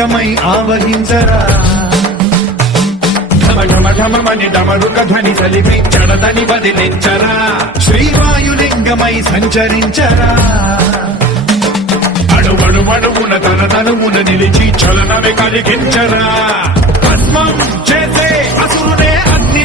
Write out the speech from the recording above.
లింగమై ఆవహించరా ఢమఢమని డమరుక ధ్వని సలిపి చడదని వదిలించరా శ్రీవాయులింగమై సంచరించరా అణువణువున తన తనువున నిలిచి చలనమే కలిగించరా భస్మం చేసే అసురునే అగ్ని